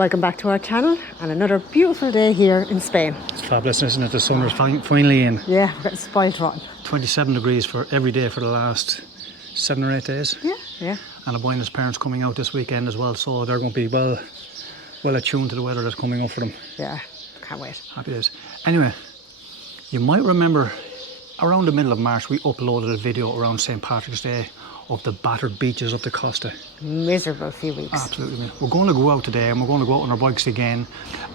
Welcome back to our channel and another beautiful day here in Spain. It's fabulous, isn't it? The sun is finally in. Yeah, we're getting spoiled rotten. 27 degrees for every day for the last 7 or 8 days. Yeah. And I'm buying his parents coming out this weekend as well, so they're going to be well attuned to the weather that's coming up for them. Yeah, can't wait. Happy days. Anyway, you might remember around the middle of March we uploaded a video around St. Patrick's Day of the battered beaches of the Costa. Miserable few weeks. Absolutely. We're going to go out today and we're going to go out on our bikes again,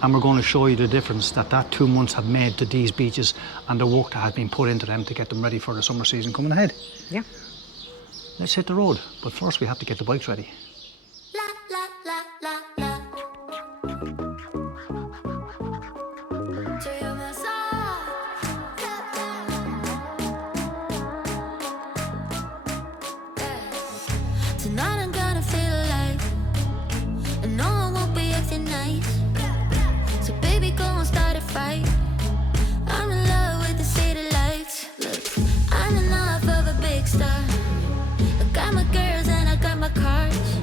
and we're going to show you the difference that 2 months have made to these beaches and the work that has been put into them to get them ready for the summer season coming ahead. Yeah. Let's hit the road, but first we have to get the bikes ready. Tonight I'm gonna feel alive, and no one won't be acting nice. So baby, go and start a fight. I'm in love with the city lights. Look, I'm enough of a big star. I got my girls and I got my cars.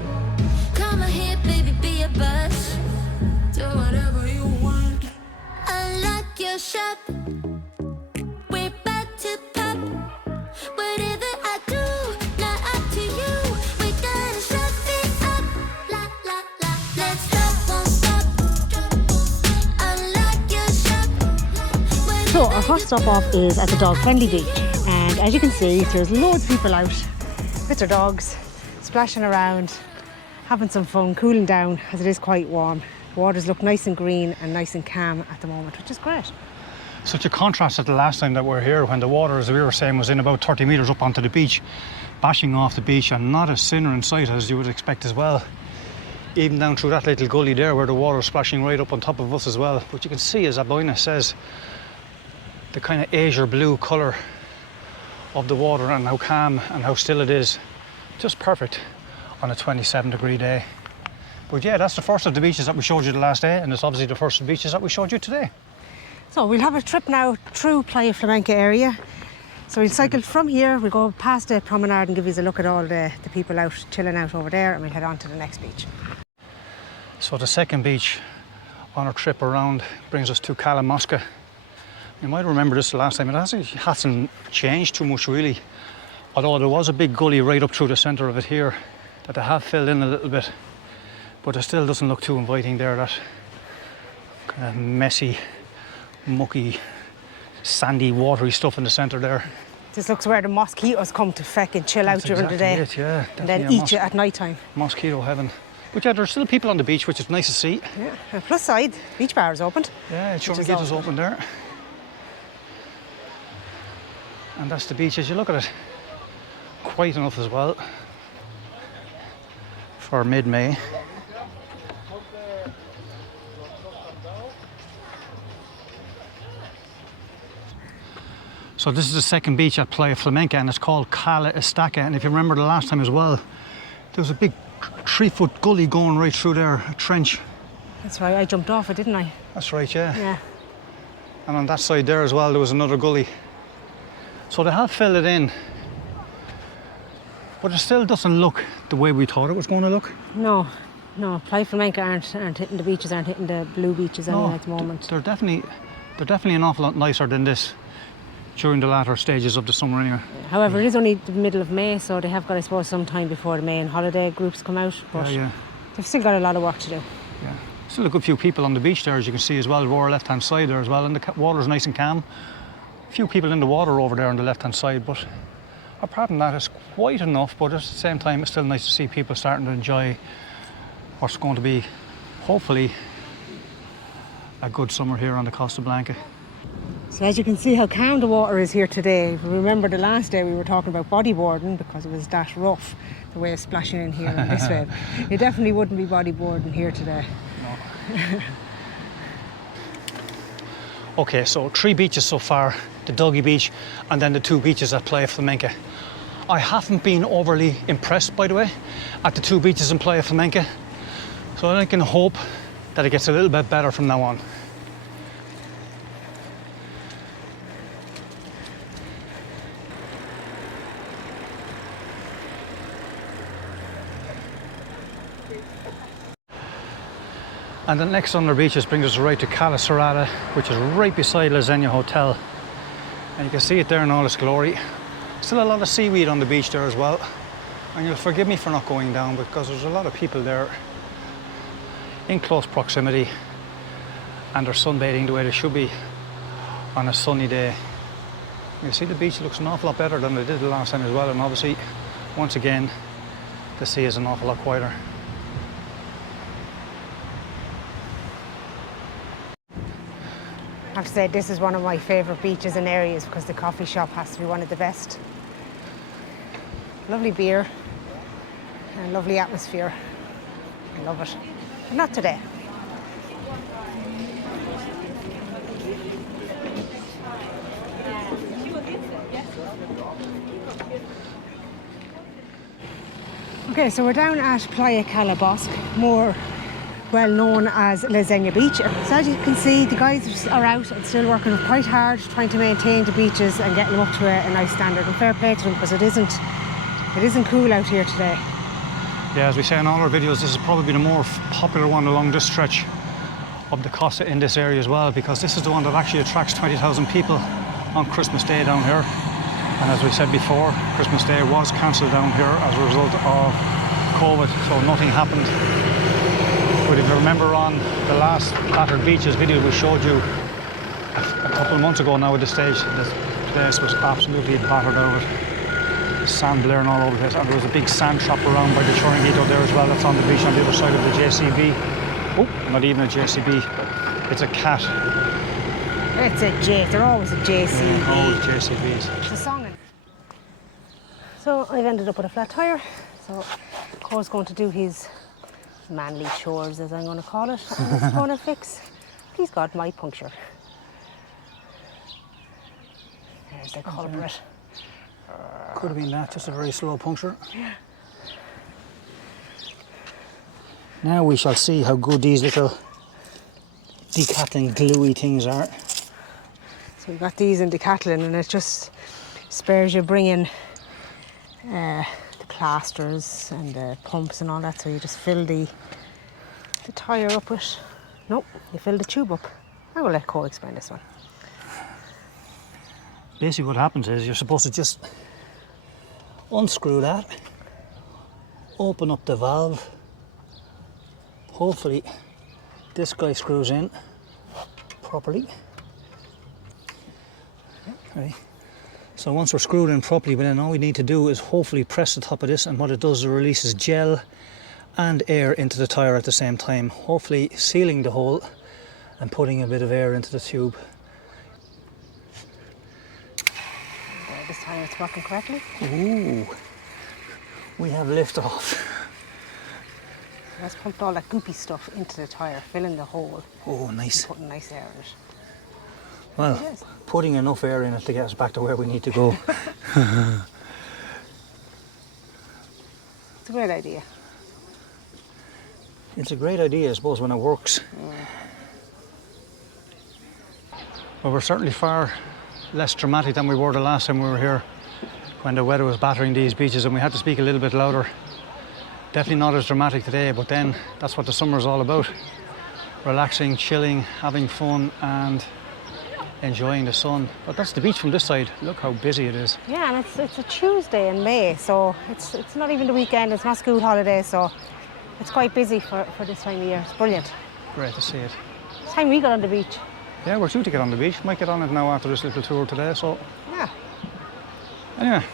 Come on here, baby, be a buzz. Do whatever you want. Unlock your shop. We're about to pop. Whatever I do, not up to you. We're gonna shut it up. La la la. Let's stop, won't stop. Unlock your shop. So our first stop off is at the dog friendly beach, and as you can see there's loads of people out with their dogs splashing around, having some fun, cooling down as it is quite warm. The waters look nice and green and nice and calm at the moment, which is great. Such a contrast to the last time that we were here, when the water, as we were saying, was in about 30 metres up onto the beach, bashing off the beach, and not a sinner in sight, as you would expect as well. Even down through that little gully there where the water is splashing right up on top of us as well. But you can see, as Aboina says, the kind of azure blue colour of the water and how calm and how still it is. Just perfect on a 27-degree day. But yeah, that's the first of the beaches that we showed you the last day, and it's obviously the first of the beaches that we showed you today. So we'll have a trip now through Playa Flamenco area. So we'll cycle from here, we'll go past the promenade and give you a look at all the people out chilling out over there, and we'll head on to the next beach. So the second beach on our trip around brings us to Cala Sarada. You might remember this the last time. It hasn't changed too much really, although there was a big gully right up through the centre of it here that they have filled in a little bit, but it still doesn't look too inviting there, that kind of messy, mucky, sandy, watery stuff in the centre there. This looks where the mosquitoes come to feck and chill out during the day, it, yeah, and then eat you at night time. Mosquito heaven. But yeah, there's still people on the beach, which is nice to see. Yeah. And plus side, beach bar is opened. Yeah, it's Gate is open there. And that's the beach as you look at it. Quiet enough as well for mid-May. So this is the second beach at Playa Flamenco, and it's called Cala Sarada. And if you remember the last time as well, there was a big 3-foot gully going right through there, a trench. That's right, I jumped off it, didn't I? That's right, yeah. Yeah. And on that side there as well, there was another gully. So they have filled it in, but it still doesn't look the way we thought it was going to look. No, Playa Flamenco aren't hitting the beaches, aren't hitting the blue beaches anyway at the moment. They're definitely an awful lot nicer than this during the latter stages of the summer anyway. However, it is only the middle of May, so they have got, I suppose, some time before the main holiday groups come out, but they've still got a lot of work to do. Yeah, still a good few people on the beach there, as you can see as well, over our left-hand side there as well, and the water's nice and calm. A few people in the water over there on the left-hand side, but apart from that, it's quite enough, but at the same time, it's still nice to see people starting to enjoy what's going to be, hopefully, a good summer here on the Costa Blanca. So as you can see how calm the water is here today. Remember the last day we were talking about bodyboarding because it was that rough, the way of splashing in here on this way. You definitely wouldn't be bodyboarding here today. No. Okay, so 3 beaches so far, the Doggy Beach and then the 2 beaches at Playa Flamenco. I haven't been overly impressed, by the way, at the 2 beaches in Playa Flamenco, so I can hope that it gets a little bit better from now on. And the next on our beaches brings us right to Cala Sarada, which is right beside Lasagna Hotel. And you can see it there in all its glory. Still a lot of seaweed on the beach there as well. And you'll forgive me for not going down because there's a lot of people there in close proximity and they're sunbathing the way they should be on a sunny day. You see the beach looks an awful lot better than it did the last time as well, and obviously once again the sea is an awful lot quieter. I have to say this is one of my favourite beaches and areas because the coffee shop has to be one of the best. Lovely beer and lovely atmosphere. I love it. But not today. Okay, so we're down at Playa Cala Bosque, more well known as Lasagna Beach. So as you can see, the guys are out and still working quite hard trying to maintain the beaches and getting them up to a nice standard. And fair play to them because it isn't cool out here today. Yeah, as we say in all our videos, this is probably the more popular one along this stretch of the costa in this area as well, because this is the one that actually attracts 20,000 people on Christmas Day down here. And as we said before, Christmas Day was cancelled down here as a result of COVID, so nothing happened. But if you remember on the last Battered Beaches video we showed you a couple of months ago now at this stage, this place was absolutely battered out of it. Sand blaring all over the place, and there was a big sand trap around by the Chiringuito there as well. That's on the beach on the other side of the JCB. Oh, not even a JCB, it's a cat. It's a J, they're always a JCB. Yeah, always JCBs. It's a song. So I've ended up with a flat tyre, so Cole's going to do his manly chores, as I'm going to call it, and it's going to fix, please God, my puncture. There's the culprit. Could have been that, just a very slow puncture. Yeah. Now we shall see how good these little Decathlon gluey things are. So we've got these in Decathlon, and it just spares you bringing the plasters and the pumps and all that, so you just fill the tyre up with, nope, you fill the tube up. I will let Cole explain this one. Basically what happens is you're supposed to just unscrew that, open up the valve, hopefully this guy screws in properly. Okay. So once we're screwed in properly, then all we need to do is hopefully press the top of this, and what it does is it releases gel and air into the tyre at the same time, hopefully sealing the hole and putting a bit of air into the tube. There, this time it's working correctly. Ooh, we have lift off. Let's pump all that goopy stuff into the tyre, filling the hole. Oh, nice. Putting nice air in it. Well, putting enough air in it to get us back to where we need to go. It's a great idea. It's a great idea, I suppose, when it works. Well, we're certainly far less dramatic than we were the last time we were here, when the weather was battering these beaches and we had to speak a little bit louder. Definitely not as dramatic today, but then that's what the summer is all about. Relaxing, chilling, having fun and enjoying the sun. But that's the beach from this side. Look how busy it is. Yeah, and it's a Tuesday in May, so it's not even the weekend, it's not school holidays, so it's quite busy for this time of year. It's brilliant. Great to see it. It's time we got on the beach. Yeah, we're due to get on the beach. Might get on it now after this little tour today, so. Yeah. Anyway,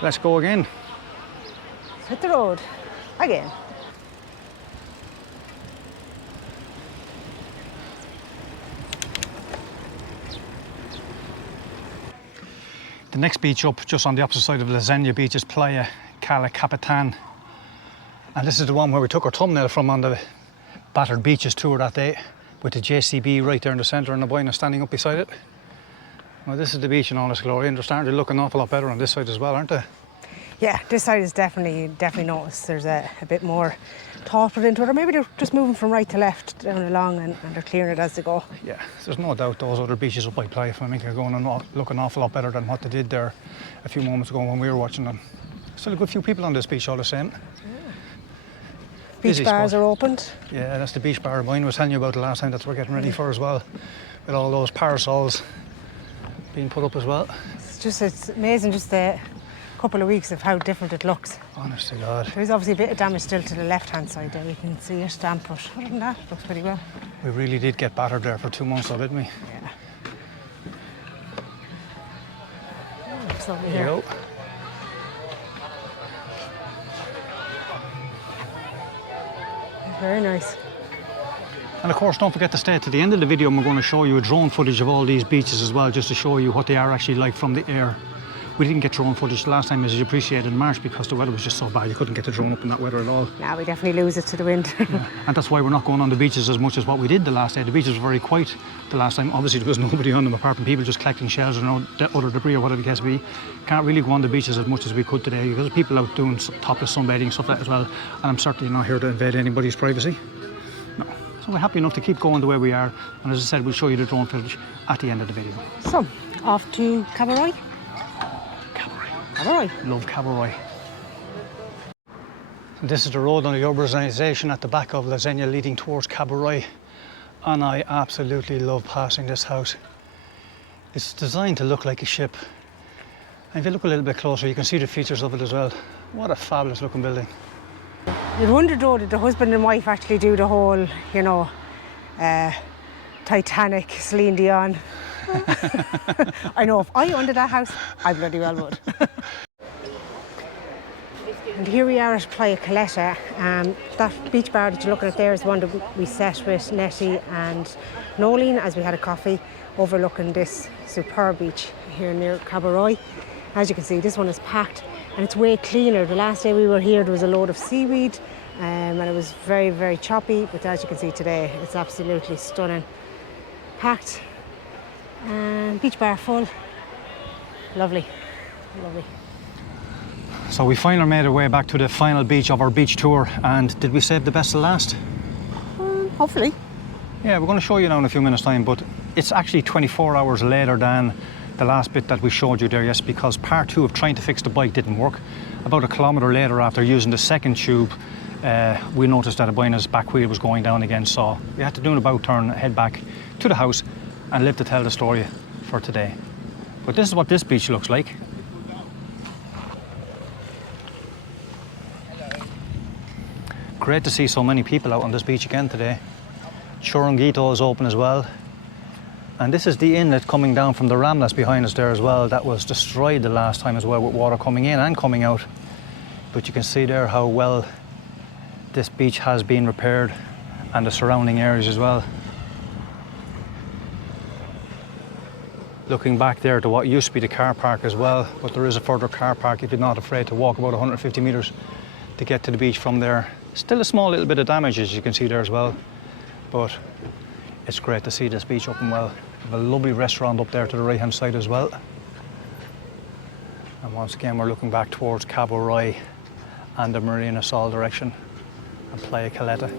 let's go again. Let's hit the road. Again. The next beach up, just on the opposite side of Lasagna Beach, is Playa Capitan. And this is the one where we took our thumbnail from on the Battered Beaches tour that day, with the JCB right there in the centre and the boy standing up beside it. Well, this is the beach in all its glory, and they're starting to look an awful lot better on this side as well, aren't they? Yeah, this side is definitely noticed there's a bit more thought put into it, or maybe they're just moving from right to left down along and they're clearing it as they go. Yeah, there's no doubt those other beaches up by Playa Flamenco are going to look an awful lot better than what they did there a few moments ago when we were watching them. Still a good few people on this beach all the same. Beach bars are opened. Yeah, that's the beach bar mine was telling you about the last time. That's what we're getting ready for as well, with all those parasols being put up as well. It's amazing just the couple of weeks of how different it looks. Honest to God. There is obviously a bit of damage still to the left-hand side there. You can see it damp, but other than that, it looks pretty well. We really did get battered there for 2 months though, didn't we? Yeah. Looks lovely There here. you go. Very nice. And of course, don't forget to stay to the end of the video, and we're going to show you a drone footage of all these beaches as well, just to show you what they are actually like from the air. We didn't get drone footage last time, as you appreciated, in March, because the weather was just so bad. You couldn't get the drone up in that weather at all. Now we definitely lose it to the wind. Yeah. And that's why we're not going on the beaches as much as what we did the last day. The beaches were very quiet the last time. Obviously, there was nobody on them apart from people just collecting shells or other debris or whatever the case be. Can't really go on the beaches as much as we could today because people out doing topless sunbathing, stuff like that as well. And I'm certainly not here to invade anybody's privacy. No. So we're happy enough to keep going the way we are. And as I said, we'll show you the drone footage at the end of the video. So, off to Cabo Roig. Cabo Roig. Love Cabo Roig. This is the road on the urbanisation at the back of Lasagna leading towards Cabo Roig, and I absolutely love passing this house. It's designed to look like a ship, and if you look a little bit closer you can see the features of it as well. What a fabulous looking building. You'd wonder though, did the husband and wife actually do the whole, you know, Titanic, Celine Dion? I know if I owned that house, I bloody well would. And here we are at Playa Coletta. That beach bar that you're looking at there is one that we set with Nettie and Nolene as we had a coffee overlooking this superb beach here near Cabo Roig. As you can see, this one is packed and it's way cleaner. The last day we were here there was a load of seaweed and it was very, very choppy, but as you can see today it's absolutely stunning. Packed and beach bar full. Lovely, lovely. So we finally made our way back to the final beach of our beach tour, and did we save the best to last? Hopefully. Yeah, we're going to show you now in a few minutes time, but it's actually 24 hours later than the last bit that we showed you there, yes, because part 2 of trying to fix the bike didn't work. About a kilometre later, after using the second tube, we noticed that Abina's back wheel was going down again, so we had to do an about turn, head back to the house and live to tell the story for today. But this is what this beach looks like. Great to see so many people out on this beach again today. Choronguito is open as well. And this is the inlet coming down from the Ramlas behind us there as well. That was destroyed the last time as well, with water coming in and coming out. But you can see there how well this beach has been repaired, and the surrounding areas as well. Looking back there to what used to be the car park as well, but there is a further car park if you're not afraid to walk about 150 metres to get to the beach from there. Still a small little bit of damage as you can see there as well, but it's great to see this beach up and well. We have a lovely restaurant up there to the right hand side as well. And once again we're looking back towards Cabo Roig and the Marina Sol direction and Playa Coletta.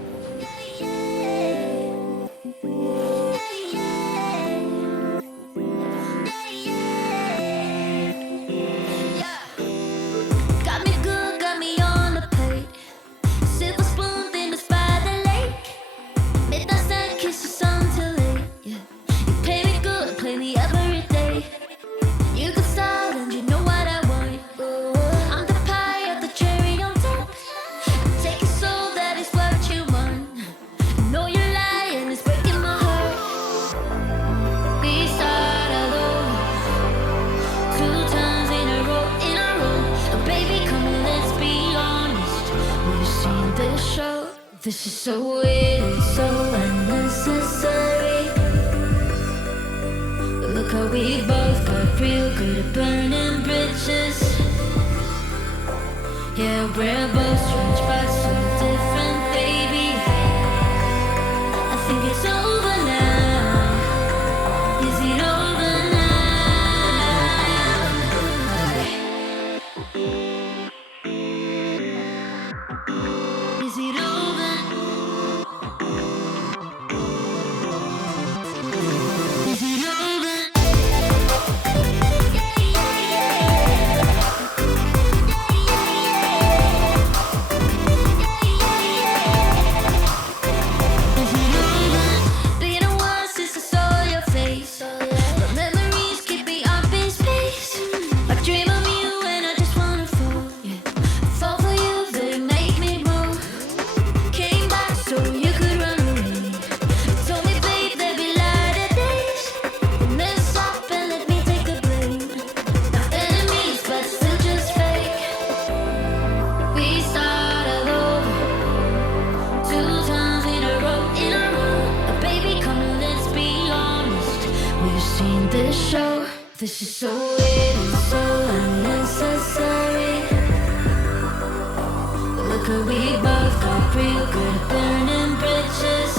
This is so weird, so unnecessary. Look how we both got real good at burning bridges. Yeah, we're both strange but so different, baby. I think it's over now. Is it over now? Is it over? show. This is so weird and so unnecessary. Look who we both got real good at burning bridges.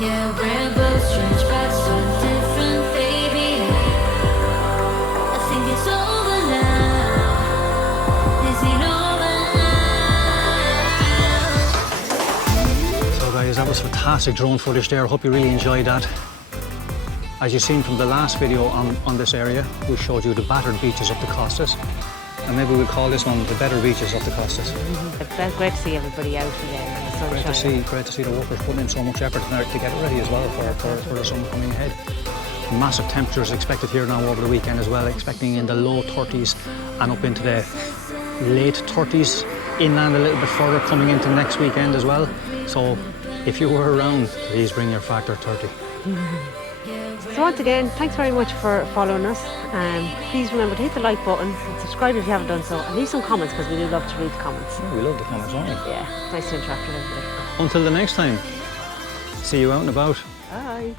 Yeah, we're both strange but so different, baby. I think it's over now. Is it over now? So guys, that was fantastic drone footage there. I hope you really enjoyed that. As you've seen from the last video on this area, we showed you the battered beaches of the Costas. And maybe we'll call this one the better beaches of the Costas. It's great to see everybody out again in the sunshine. Great to see the workers putting in so much effort to get it ready as well for the summer coming ahead. Massive temperatures expected here now over the weekend as well, expecting in the low 30s and up into the late 30s, inland a little bit further coming into next weekend as well. So if you were around, please bring your factor 30. So once again, thanks very much for following us. Please remember to hit the like button and subscribe if you haven't done so, and leave some comments because we do love to read the comments. We love the comments, don't we? Yeah, it's nice to interact with everybody. Until the next time, see you out and about. Bye.